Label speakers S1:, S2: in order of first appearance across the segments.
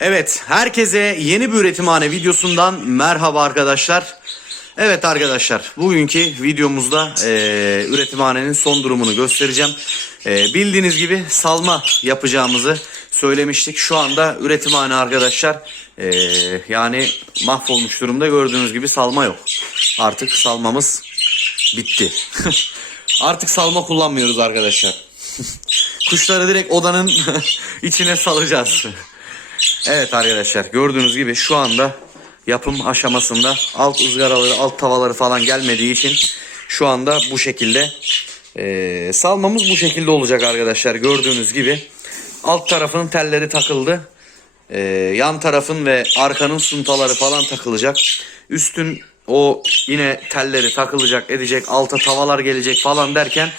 S1: Evet, herkese yeni bir üretimhane videosundan merhaba arkadaşlar. Evet arkadaşlar, bugünkü videomuzda eee üretimhanenin son durumunu göstereceğim. Eee, bildiğiniz gibi salma yapacağımızı söylemiştik. Şu anda üretimhane arkadaşlar eee, yani mahvolmuş durumda gördüğünüz gibi salma yok. Artık salmamız bitti. Artık salma kullanmıyoruz arkadaşlar. Kuşları direkt odanın içine salacağız. Evet arkadaşlar gördüğünüz gibi şu anda yapım aşamasında alt ızgaraları alt tavaları falan gelmediği için şu anda bu şekilde eee, salmamız bu şekilde olacak arkadaşlar. Gördüğünüz gibi alt tarafının telleri takıldı. Eee, yan tarafın ve arkanın suntaları falan takılacak. Üstün o yine telleri takılacak edecek alta tavalar gelecek falan derken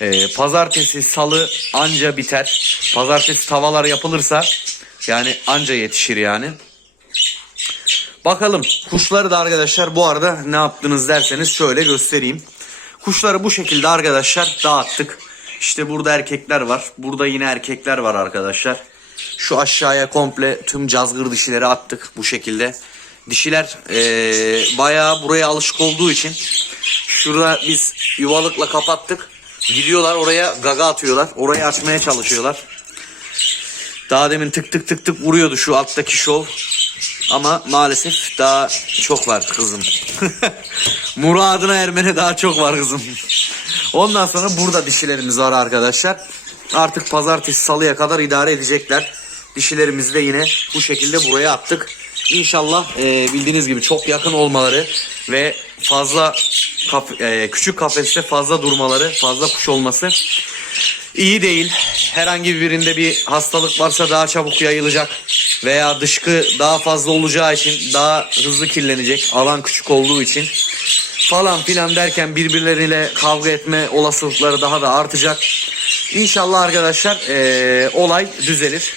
S1: ee, pazartesi, salı anca biter. Pazartesi tavalar yapılırsa yani anca yetişir yani. Bakalım kuşları da arkadaşlar bu arada ne yaptınız derseniz şöyle göstereyim. Kuşları bu şekilde arkadaşlar dağıttık. İşte burada erkekler var. Burada yine erkekler var arkadaşlar. Şu aşağıya komple tüm cazgır dişileri attık bu şekilde. Dişiler ee, bayağı buraya alışık olduğu için şurada biz yuvalıkla kapattık. Gidiyorlar oraya gaga atıyorlar. Orayı açmaya çalışıyorlar. Daha demin tık tık tık tık vuruyordu şu alttaki şov. Ama maalesef daha çok var kızım. Muradına ermene daha çok var kızım. Ondan sonra burada dişilerimiz var arkadaşlar. Artık pazartesi salıya kadar idare edecekler. Dişilerimizi de yine bu şekilde buraya attık. İnşallah e, bildiğiniz gibi çok yakın olmaları ve fazla kaf- e, küçük kafeste fazla durmaları, fazla kuş olması iyi değil. Herhangi birinde bir hastalık varsa daha çabuk yayılacak veya dışkı daha fazla olacağı için daha hızlı kirlenecek. Alan küçük olduğu için falan filan derken birbirleriyle kavga etme olasılıkları daha da artacak. İnşallah arkadaşlar eee, olay düzelir.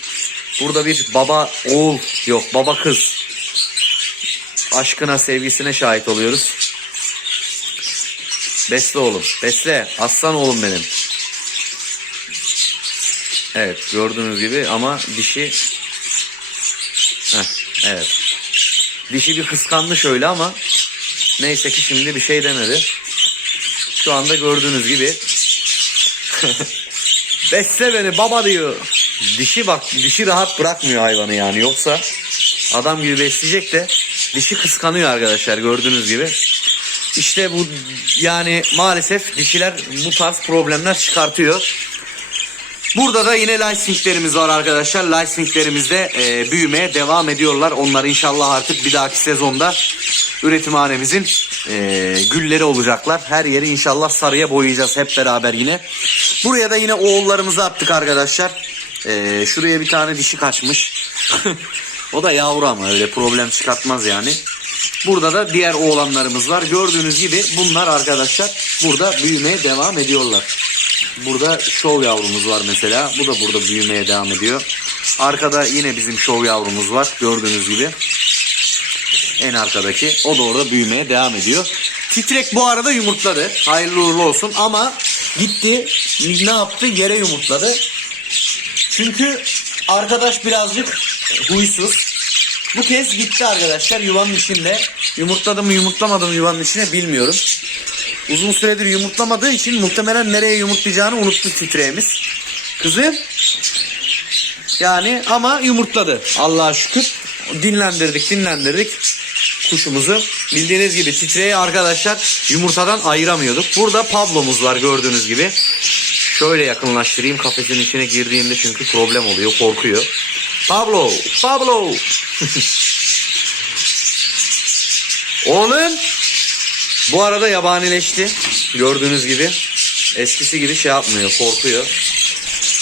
S1: Burada bir baba oğul yok baba kız aşkına sevgisine şahit oluyoruz. Besle oğlum. Besle. Aslan oğlum benim. Evet gördüğünüz gibi ama dişi Heh, evet. Dişi bir kıskandı şöyle ama neyse ki şimdi bir şey demedi. Şu anda gördüğünüz gibi Besle beni baba diyor. Dişi bak dişi rahat bırakmıyor hayvanı yani yoksa adam gibi besleyecek de dişi kıskanıyor arkadaşlar gördüğünüz gibi. İşte bu yani maalesef dişiler bu tarz problemler çıkartıyor. Burada da yine licensinglerimiz var arkadaşlar. Licensinglerimiz de e, büyümeye devam ediyorlar. Onlar inşallah artık bir dahaki sezonda üretimhanemizin e, gülleri olacaklar. Her yeri inşallah sarıya boyayacağız hep beraber yine. Buraya da yine oğullarımızı attık arkadaşlar. E, şuraya bir tane dişi kaçmış. o da yavru ama öyle problem çıkartmaz yani. Burada da diğer oğlanlarımız var. Gördüğünüz gibi bunlar arkadaşlar burada büyümeye devam ediyorlar. Burada şov yavrumuz var mesela. Bu da burada büyümeye devam ediyor. Arkada yine bizim şov yavrumuz var. Gördüğünüz gibi. En arkadaki. O da orada büyümeye devam ediyor. Titrek bu arada yumurtladı. Hayırlı uğurlu olsun ama gitti ne yaptı yere yumurtladı. Çünkü arkadaş birazcık huysuz. Bu kez gitti arkadaşlar yuvanın içinde. Yumurtladı mı yumurtlamadı mı yuvanın içine bilmiyorum. Uzun süredir yumurtlamadığı için muhtemelen nereye yumurtlayacağını unuttu titreğimiz. Kızım. Yani ama yumurtladı. Allah'a şükür. Dinlendirdik dinlendirdik kuşumuzu. Bildiğiniz gibi titreği arkadaşlar yumurtadan ayıramıyorduk. Burada Pablo'muz var gördüğünüz gibi. Şöyle yakınlaştırayım kafesin içine girdiğimde çünkü problem oluyor korkuyor. Pablo, Pablo. Oğlum. Bu arada yabanileşti. Gördüğünüz gibi. Eskisi gibi şey yapmıyor, korkuyor.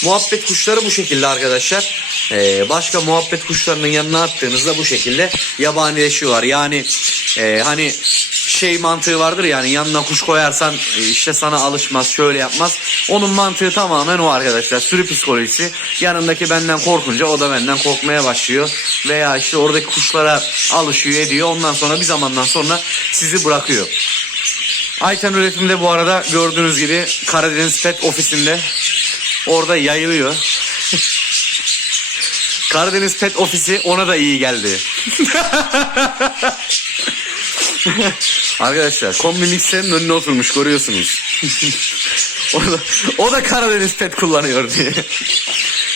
S1: Muhabbet kuşları bu şekilde arkadaşlar. Ee, başka muhabbet kuşlarının yanına attığınızda bu şekilde yabanileşiyorlar. Yani e, hani şey mantığı vardır yani yanına kuş koyarsan e, işte sana alışmaz şöyle yapmaz. Onun mantığı tamamen o arkadaşlar. Sürü psikolojisi. Yanındaki benden korkunca o da benden korkmaya başlıyor. Veya işte oradaki kuşlara alışıyor ediyor. Ondan sonra bir zamandan sonra sizi bırakıyor. Ayten üretimde bu arada gördüğünüz gibi Karadeniz Pet ofisinde orada yayılıyor. Karadeniz Pet Ofisi ona da iyi geldi. Arkadaşlar kombi mikserin önüne oturmuş görüyorsunuz. o, da, o da Karadeniz Pet kullanıyor diye.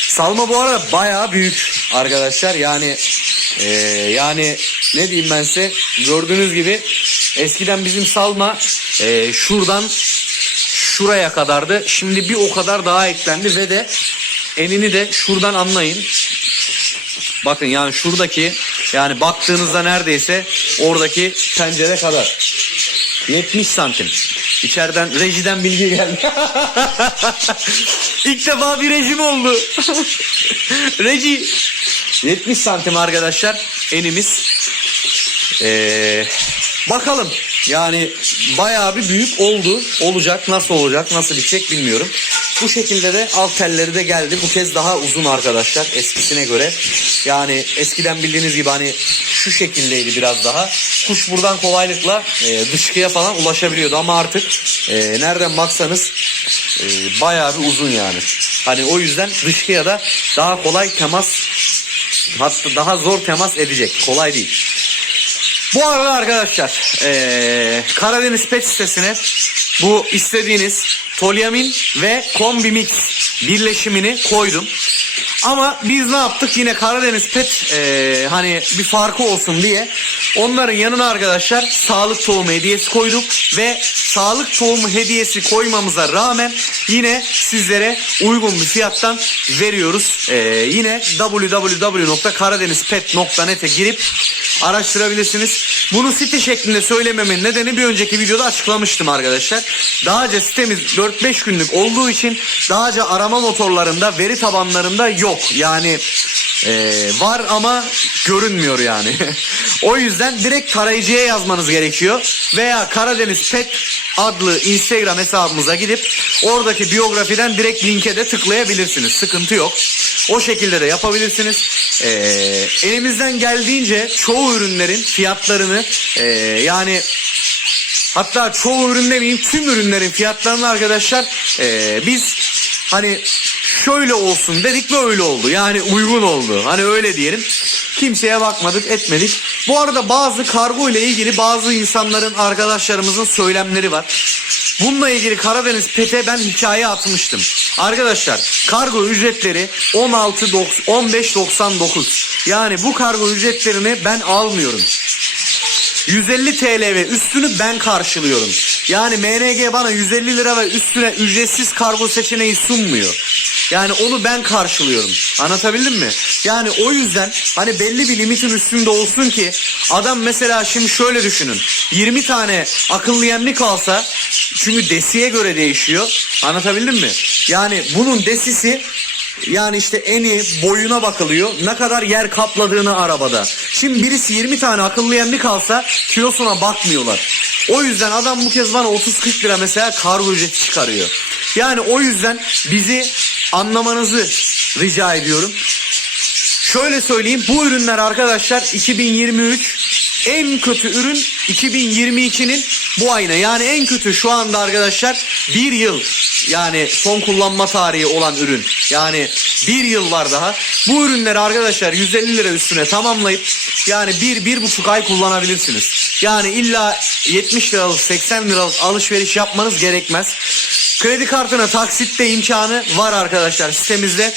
S1: Salma bu arada bayağı büyük arkadaşlar. Yani e, yani ne diyeyim ben size gördüğünüz gibi eskiden bizim salma e, şuradan şuraya kadardı. Şimdi bir o kadar daha eklendi ve de enini de şuradan anlayın. Bakın yani şuradaki yani baktığınızda neredeyse oradaki pencere kadar. 70 santim. İçeriden rejiden bilgi geldi. İlk defa bir rejim oldu. Reji. 70 santim arkadaşlar enimiz. Ee, bakalım. Yani bayağı bir büyük oldu. Olacak. Nasıl olacak? Nasıl bitecek bilmiyorum. Bu şekilde de alt telleri de geldi. Bu kez daha uzun arkadaşlar eskisine göre. Yani eskiden bildiğiniz gibi hani şu şekildeydi biraz daha. Kuş buradan kolaylıkla e, dışkıya falan ulaşabiliyordu ama artık e, nereden baksanız e, bayağı bir uzun yani. Hani o yüzden dışkıya da daha kolay temas hatta daha zor temas edecek. Kolay değil. Bu arada arkadaşlar eee, Karadeniz Pet sitesine bu istediğiniz Tolyamin ve Kombi Mix birleşimini koydum. Ama biz ne yaptık yine Karadeniz Pet eee, hani bir farkı olsun diye onların yanına arkadaşlar sağlık tohumu hediyesi koyduk ve sağlık tohumu hediyesi koymamıza rağmen yine sizlere uygun bir fiyattan veriyoruz. Eee, yine www.karadenizpet.net'e girip araştırabilirsiniz. Bunu site şeklinde söylememin nedeni bir önceki videoda açıklamıştım arkadaşlar. Daha önce sitemiz 4-5 günlük olduğu için daha önce arama motorlarında veri tabanlarında yok. Yani e, var ama görünmüyor yani. o yüzden direkt tarayıcıya yazmanız gerekiyor. Veya Karadeniz Pet adlı Instagram hesabımıza gidip oradaki biyografiden direkt linke de tıklayabilirsiniz. Sıkıntı yok. O şekilde de yapabilirsiniz. Ee, elimizden geldiğince çoğu ürünlerin fiyatlarını e, yani hatta çoğu ürün demeyeyim tüm ürünlerin fiyatlarını arkadaşlar e, biz hani şöyle olsun dedik ve öyle oldu. Yani uygun oldu. Hani öyle diyelim. Kimseye bakmadık etmedik. Bu arada bazı kargo ile ilgili bazı insanların arkadaşlarımızın söylemleri var. Bununla ilgili Karadeniz Pet'e ben hikaye atmıştım. Arkadaşlar kargo ücretleri 16 15.99. Yani bu kargo ücretlerini ben almıyorum. 150 TL ve üstünü ben karşılıyorum. Yani MNG bana 150 lira ve üstüne ücretsiz kargo seçeneği sunmuyor. Yani onu ben karşılıyorum. Anlatabildim mi? Yani o yüzden hani belli bir limitin üstünde olsun ki adam mesela şimdi şöyle düşünün. 20 tane akıllı yemlik alsa çünkü desiye göre değişiyor. Anlatabildim mi? Yani bunun desisi yani işte eni boyuna bakılıyor. Ne kadar yer kapladığını arabada. Şimdi birisi 20 tane akıllı yemlik alsa kilosuna bakmıyorlar. O yüzden adam bu kez bana 30-40 lira mesela kargo ücreti çıkarıyor. Yani o yüzden bizi anlamanızı rica ediyorum. Şöyle söyleyeyim bu ürünler arkadaşlar 2023 en kötü ürün 2022'nin bu ayına. Yani en kötü şu anda arkadaşlar bir yıl yani son kullanma tarihi olan ürün. Yani bir yıl var daha. Bu ürünleri arkadaşlar 150 lira üstüne tamamlayıp yani bir bir buçuk ay kullanabilirsiniz. Yani illa 70 liralık 80 liralık alışveriş yapmanız gerekmez kredi kartına taksitte imkanı var arkadaşlar sitemizde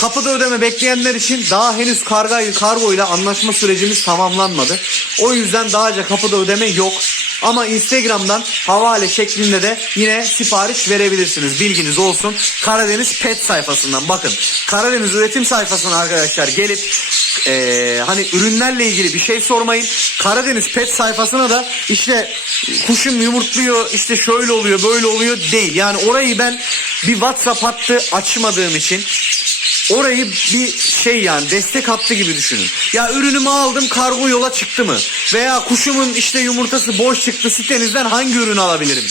S1: Kapıda ödeme bekleyenler için daha henüz kargo, kargo ile anlaşma sürecimiz tamamlanmadı. O yüzden daha kapıda ödeme yok. Ama Instagram'dan havale şeklinde de yine sipariş verebilirsiniz. Bilginiz olsun. Karadeniz Pet sayfasından bakın. Karadeniz üretim sayfasına arkadaşlar gelip eee, hani ürünlerle ilgili bir şey sormayın. Karadeniz Pet sayfasına da işte kuşum yumurtluyor işte şöyle oluyor böyle oluyor değil. Yani orayı ben bir WhatsApp hattı açmadığım için Orayı bir şey yani destek hattı gibi düşünün. Ya ürünümü aldım kargo yola çıktı mı? Veya kuşumun işte yumurtası boş çıktı sitenizden hangi ürünü alabilirim?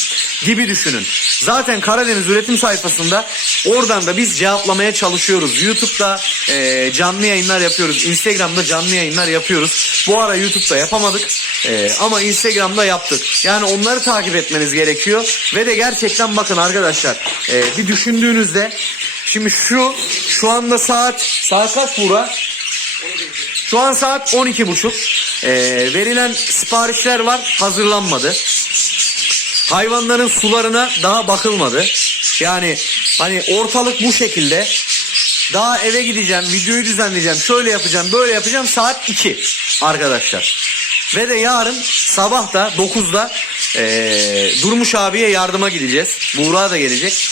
S1: Gibi düşünün. Zaten Karadeniz üretim sayfasında oradan da biz cevaplamaya çalışıyoruz. YouTube'da e, canlı yayınlar yapıyoruz. Instagram'da canlı yayınlar yapıyoruz. Bu ara YouTube'da yapamadık. E, ama Instagram'da yaptık. Yani onları takip etmeniz gerekiyor. Ve de gerçekten bakın arkadaşlar e, bir düşündüğünüzde Şimdi şu şu anda saat saat kaç Buğra? Şu an saat 12.30. Ee, verilen siparişler var hazırlanmadı. Hayvanların sularına daha bakılmadı. Yani hani ortalık bu şekilde. Daha eve gideceğim, videoyu düzenleyeceğim, şöyle yapacağım, böyle yapacağım. Saat 2 arkadaşlar. Ve de yarın sabah da 9'da eee, Durmuş abiye yardıma gideceğiz. Buğra da gelecek.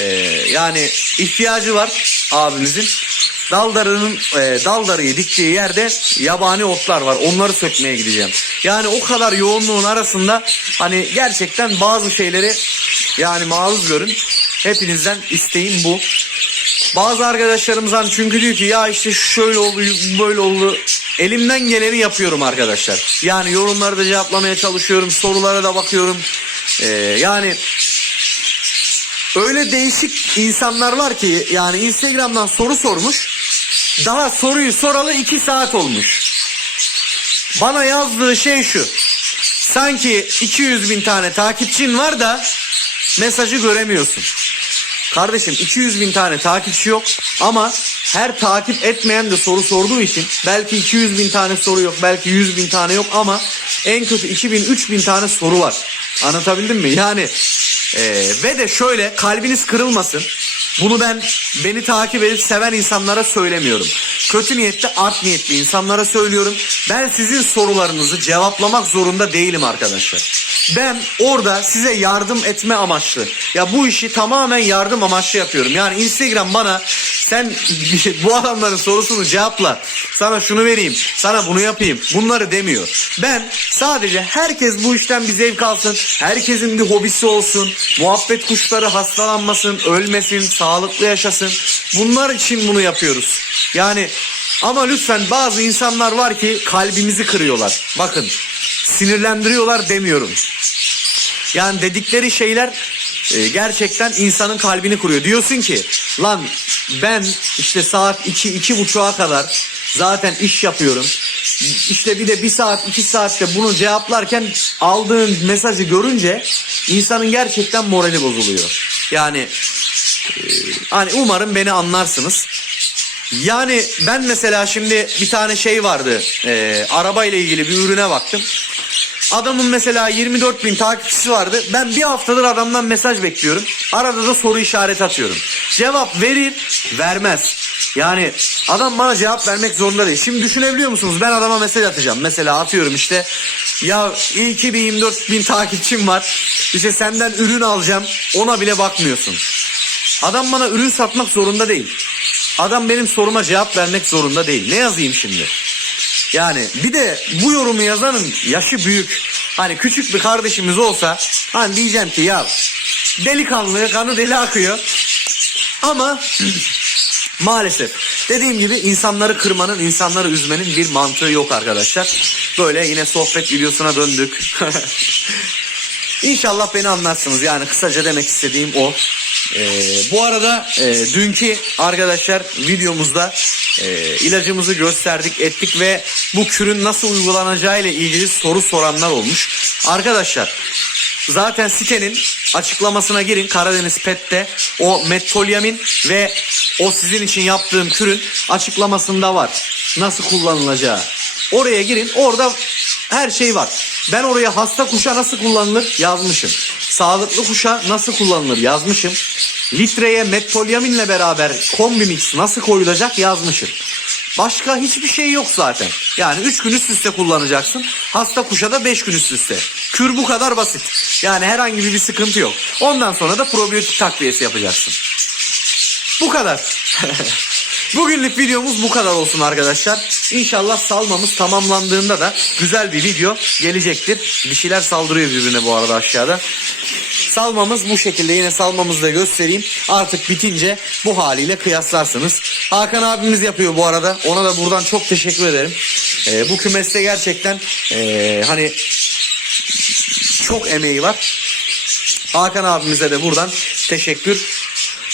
S1: Eee, yani ihtiyacı var abimizin. Daldarının e, daldarıyı diktiği yerde yabani otlar var. Onları sökmeye gideceğim. Yani o kadar yoğunluğun arasında hani gerçekten bazı şeyleri yani maruz görün. Hepinizden isteğim bu. Bazı arkadaşlarımızdan çünkü diyor ki ya işte şöyle oldu böyle oldu. Elimden geleni yapıyorum arkadaşlar. Yani yorumları da cevaplamaya çalışıyorum. Sorulara da bakıyorum. Ee, yani öyle değişik insanlar var ki yani Instagram'dan soru sormuş. Daha soruyu soralı 2 saat olmuş. Bana yazdığı şey şu. Sanki 200 bin tane takipçin var da mesajı göremiyorsun. Kardeşim 200 bin tane takipçi yok ama her takip etmeyen de soru sorduğu için belki 200 bin tane soru yok belki 100 bin tane yok ama en kötü 2000 3000 tane soru var. Anlatabildim mi? Yani e, ve de şöyle kalbiniz kırılmasın. Bunu ben beni takip edip seven insanlara söylemiyorum. Kötü niyetli, art niyetli insanlara söylüyorum. Ben sizin sorularınızı cevaplamak zorunda değilim arkadaşlar. Ben orada size yardım etme amaçlı. Ya bu işi tamamen yardım amaçlı yapıyorum. Yani Instagram bana sen bu adamların sorusunu cevapla. Sana şunu vereyim, sana bunu yapayım. Bunları demiyor. Ben sadece herkes bu işten bir zevk alsın. Herkesin bir hobisi olsun. Muhabbet kuşları hastalanmasın, ölmesin, sağlıklı yaşasın. Bunlar için bunu yapıyoruz. Yani ama lütfen bazı insanlar var ki kalbimizi kırıyorlar. Bakın sinirlendiriyorlar demiyorum. Yani dedikleri şeyler e, gerçekten insanın kalbini kuruyor. Diyorsun ki lan ben işte saat 2 iki, buçuğa kadar zaten iş yapıyorum. İşte bir de bir saat iki saatte bunu cevaplarken aldığın mesajı görünce insanın gerçekten morali bozuluyor. Yani e, hani umarım beni anlarsınız. Yani ben mesela şimdi bir tane şey vardı. E, araba ile ilgili bir ürüne baktım. Adamın mesela 24 bin takipçisi vardı. Ben bir haftadır adamdan mesaj bekliyorum. Arada da soru işareti atıyorum. Cevap verir, vermez. Yani adam bana cevap vermek zorunda değil. Şimdi düşünebiliyor musunuz? Ben adama mesaj atacağım. Mesela atıyorum işte ya iyi ki bir 24 bin takipçim var. İşte senden ürün alacağım. Ona bile bakmıyorsun. Adam bana ürün satmak zorunda değil. Adam benim soruma cevap vermek zorunda değil. Ne yazayım şimdi? Yani bir de bu yorumu yazanın yaşı büyük. Hani küçük bir kardeşimiz olsa hani diyeceğim ki ya delikanlı kanı deli akıyor. Ama maalesef dediğim gibi insanları kırmanın, insanları üzmenin bir mantığı yok arkadaşlar. Böyle yine sohbet videosuna döndük. İnşallah beni anlarsınız. Yani kısaca demek istediğim o. Ee, bu arada e, dünkü arkadaşlar videomuzda e, ilacımızı gösterdik ettik ve bu kürün nasıl uygulanacağı ile ilgili soru soranlar olmuş. Arkadaşlar zaten sitenin açıklamasına girin Karadeniz Pet'te o metolyamin ve o sizin için yaptığım kürün açıklamasında var. Nasıl kullanılacağı. Oraya girin orada her şey var. Ben oraya hasta kuşa nasıl kullanılır yazmışım. Sağlıklı kuşa nasıl kullanılır yazmışım. Litreye metolyaminle beraber kombi mix nasıl koyulacak yazmışım. Başka hiçbir şey yok zaten. Yani 3 gün üst üste kullanacaksın. Hasta kuşa da 5 gün üst üste. Kür bu kadar basit. Yani herhangi bir sıkıntı yok. Ondan sonra da probiyotik takviyesi yapacaksın. Bu kadar. Bugünlük videomuz bu kadar olsun arkadaşlar. İnşallah salmamız tamamlandığında da güzel bir video gelecektir. Bir şeyler saldırıyor birbirine bu arada aşağıda. Salmamız bu şekilde yine salmamızı da göstereyim. Artık bitince bu haliyle kıyaslarsınız. Hakan abimiz yapıyor bu arada. Ona da buradan çok teşekkür ederim. Ee, bu kümeste gerçekten ee, hani çok emeği var. Hakan abimize de buradan teşekkür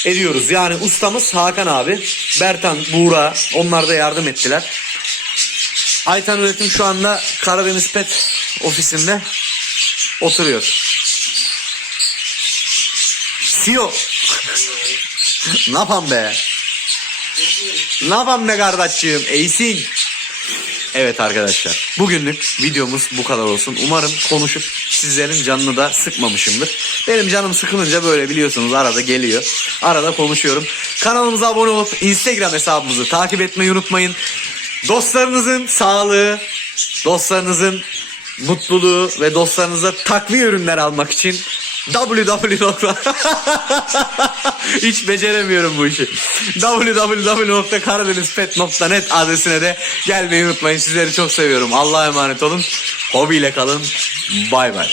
S1: ediyoruz. Yani ustamız Hakan abi, Bertan, Buğra onlar da yardım ettiler. Aytan Üretim şu anda Karadeniz Pet ofisinde oturuyor. CEO. ne yapan be? Ne yapam be kardeşciğim? Eysin. Evet arkadaşlar. Bugünlük videomuz bu kadar olsun. Umarım konuşup sizlerin canını da sıkmamışımdır. Benim canım sıkılınca böyle biliyorsunuz arada geliyor. Arada konuşuyorum. Kanalımıza abone olup Instagram hesabımızı takip etmeyi unutmayın. Dostlarınızın sağlığı, dostlarınızın mutluluğu ve dostlarınıza takviye ürünler almak için www. Hiç beceremiyorum bu işi. www.karadenizpet.net adresine de gelmeyi unutmayın. Sizleri çok seviyorum. Allah'a emanet olun. Hobiyle kalın. Bay bay.